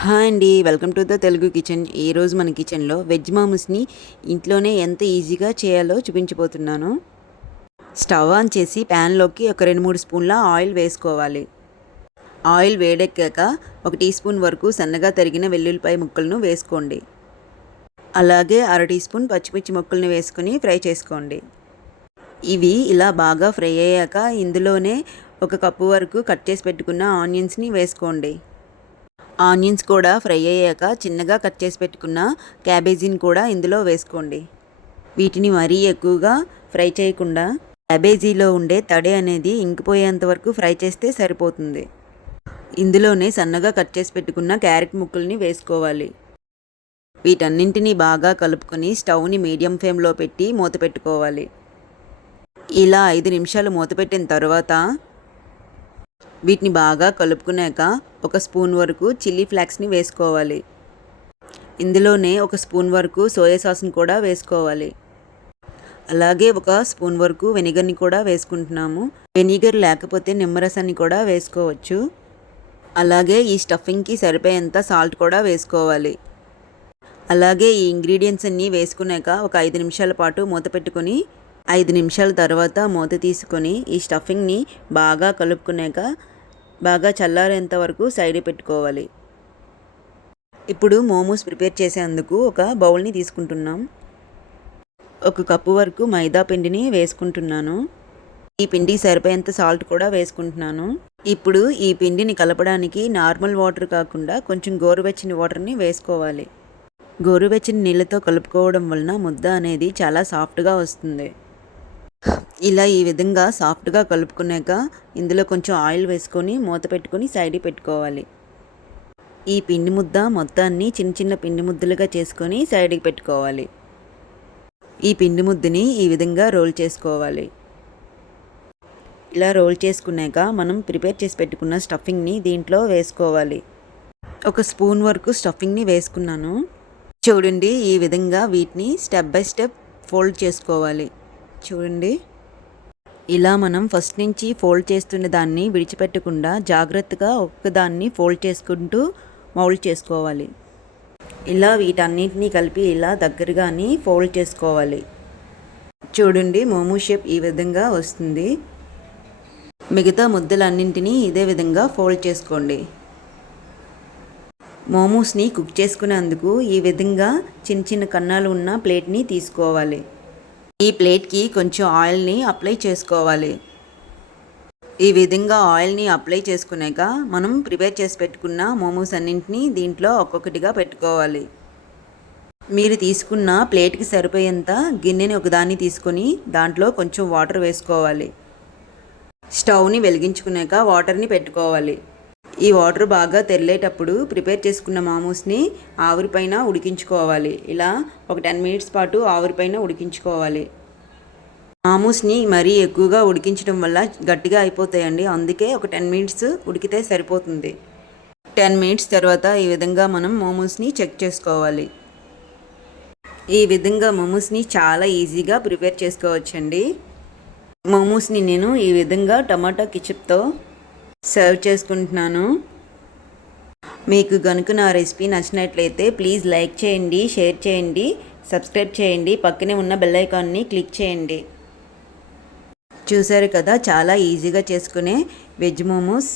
Hi అండి. Welcome to the Telugu kitchen. ఈరోజు మన కిచెన్లో వెజ్ మామూస్ని ఇంట్లోనే ఎంత ఈజీగా చేయాలో చూపించబోతున్నాను. స్టవ్ ఆన్ చేసి ప్యాన్లోకి ఒక రెండు మూడు స్పూన్ల ఆయిల్ వేసుకోవాలి. ఆయిల్ వేడెక్కాక ఒక టీ స్పూన్ వరకు సన్నగా తరిగిన వెల్లుల్లిపాయ ముక్కలను వేసుకోండి. అలాగే అర టీ స్పూన్ పచ్చిమిర్చి ముక్కలను వేసుకొని ఫ్రై చేసుకోండి. ఇవి ఇలా బాగా ఫ్రై అయ్యాక ఇందులోనే ఒక కప్పు వరకు కట్ చేసి పెట్టుకున్న ఆనియన్స్ని వేసుకోండి. ఆనియన్స్ కూడా ఫ్రై అయ్యాక చిన్నగా కట్ చేసి పెట్టుకున్న క్యాబేజీని కూడా ఇందులో వేసుకోండి. వీటిని మరీ ఎక్కువగా ఫ్రై చేయకుండా క్యాబేజీలో ఉండే తడి అనేది ఇంకిపోయేంత వరకు ఫ్రై చేస్తే సరిపోతుంది. ఇందులోనే సన్నగా కట్ చేసి పెట్టుకున్న క్యారెట్ ముక్కల్ని వేసుకోవాలి. వీటన్నింటినీ బాగా కలుపుకొని స్టవ్ని మీడియం ఫ్లేమ్లో పెట్టి మూత పెట్టుకోవాలి. ఇలా ఐదు నిమిషాలు మూత పెట్టిన తర్వాత వీటిని బాగా కలుపుకున్నాక ఒక స్పూన్ వరకు చిల్లీ ఫ్లాక్స్ని వేసుకోవాలి. ఇందులోనే ఒక స్పూన్ వరకు సోయా సాస్ని కూడా వేసుకోవాలి. అలాగే ఒక స్పూన్ వరకు వెనిగర్ని కూడా వేసుకుంటున్నాము. వెనిగర్ లేకపోతే నిమ్మరసాన్ని కూడా వేసుకోవచ్చు. అలాగే ఈ స్టఫింగ్కి సరిపోయేంత సాల్ట్ కూడా వేసుకోవాలి. అలాగే ఈ ఇంగ్రీడియంట్స్ అన్నీ వేసుకున్నాక ఒక ఐదు నిమిషాల పాటు మూత పెట్టుకొని ఐదు నిమిషాల తర్వాత మూత తీసుకొని ఈ స్టఫింగ్ని బాగా కలుపుకున్నాక బాగా చల్లారేంత వరకు సైడ్ పెట్టుకోవాలి. ఇప్పుడు మోమోస్ ప్రిపేర్ చేసేందుకు ఒక బౌల్ని తీసుకుంటున్నాం. ఒక కప్పు వరకు మైదా పిండిని వేసుకుంటున్నాను. ఈ పిండి సరిపోయేంత సాల్ట్ కూడా వేసుకుంటున్నాను. ఇప్పుడు ఈ పిండిని కలపడానికి నార్మల్ వాటర్ కాకుండా కొంచెం గోరువెచ్చని వాటర్ని వేసుకోవాలి. గోరువెచ్చని నీళ్ళతో కలుపుకోవడం వలన ముద్ద అనేది చాలా సాఫ్ట్గా వస్తుంది. ఇలా ఈ విధంగా సాఫ్ట్గా కలుపుకున్నాక ఇందులో కొంచెం ఆయిల్ వేసుకొని మూత పెట్టుకొని సైడ్ పెట్టుకోవాలి. ఈ పిండి ముద్ద మొత్తాన్ని చిన్న చిన్న పిండి ముద్దలుగా చేసుకొని సైడ్కి పెట్టుకోవాలి. ఈ పిండి ముద్దని ఈ విధంగా రోల్ చేసుకోవాలి. ఇలా రోల్ చేసుకున్నాక మనం ప్రిపేర్ చేసి పెట్టుకున్న స్టఫింగ్ని దీంట్లో వేసుకోవాలి. ఒక స్పూన్ వరకు స్టఫింగ్ని వేసుకున్నాను. చూడండి ఈ విధంగా వీటిని స్టెప్ బై స్టెప్ ఫోల్డ్ చేసుకోవాలి. చూడండి. ఇలా మనం ఫస్ట్ నుంచి ఫోల్డ్ చేస్తున్న దాన్ని విడిచిపెట్టకుండా జాగ్రత్తగా ఒక్కదాన్ని ఫోల్డ్ చేసుకుంటూ మౌల్డ్ చేసుకోవాలి. ఇలా వీటన్నిటినీ కలిపి ఇలా దగ్గరగాని ఫోల్డ్ చేసుకోవాలి. చూడండి మోమో షేప్ ఈ విధంగా వస్తుంది. మిగతా ముద్దలన్నింటినీ ఇదే విధంగా ఫోల్డ్ చేసుకోండి. మోమోస్ని కుక్ చేసుకునేందుకు ఈ విధంగా చిన్న చిన్న కన్నాలు ఉన్న ప్లేట్ని తీసుకోవాలి. ఈ ప్లేట్కి కొంచెం ఆయిల్ని అప్లై చేసుకోవాలి. ఈ విధంగా ఆయిల్ని అప్లై చేసుకున్నాక మనం ప్రిపేర్ చేసి పెట్టుకున్న మోమోస్ అన్నింటినీ దీంట్లో ఒక్కొక్కటిగా పెట్టుకోవాలి. మీరు తీసుకున్న ప్లేట్కి సరిపోయేంత గిన్నెని ఒకదాన్ని తీసుకొని దాంట్లో కొంచెం వాటర్ వేసుకోవాలి. స్టవ్ని వెలిగించుకున్నాక వాటర్ని పెట్టుకోవాలి. ఈ వాటర్ బాగా తెల్లేటప్పుడు ప్రిపేర్ చేసుకున్న మామూస్ని ఆవిరిపైన ఉడికించుకోవాలి. ఇలా ఒక టెన్ మినిట్స్ పాటు ఆవిరిపైన ఉడికించుకోవాలి. మామూస్ని మరీ ఎక్కువగా ఉడికించడం వల్ల గట్టిగా అయిపోతాయండి. అందుకే ఒక టెన్ మినిట్స్ ఉడికితే సరిపోతుంది. టెన్ మినిట్స్ తర్వాత ఈ విధంగా మనం మోమోస్ని చెక్ చేసుకోవాలి. ఈ విధంగా మోమోస్ని చాలా ఈజీగా ప్రిపేర్ చేసుకోవచ్చండి. మోమోస్ని నేను ఈ విధంగా టమాటా కిచప్తో సర్వ్ చేసుకుంటున్నాను. మీకు కనుక నా రెసిపీ నచ్చినట్లయితే ప్లీజ్ లైక్ చేయండి షేర్ చేయండి సబ్స్క్రైబ్ చేయండి పక్కనే ఉన్న బెల్ ఐకాన్ని క్లిక్ చేయండి. చూసారు కదా చాలా ఈజీగా చేసుకునే వెజ్ మోమోస్.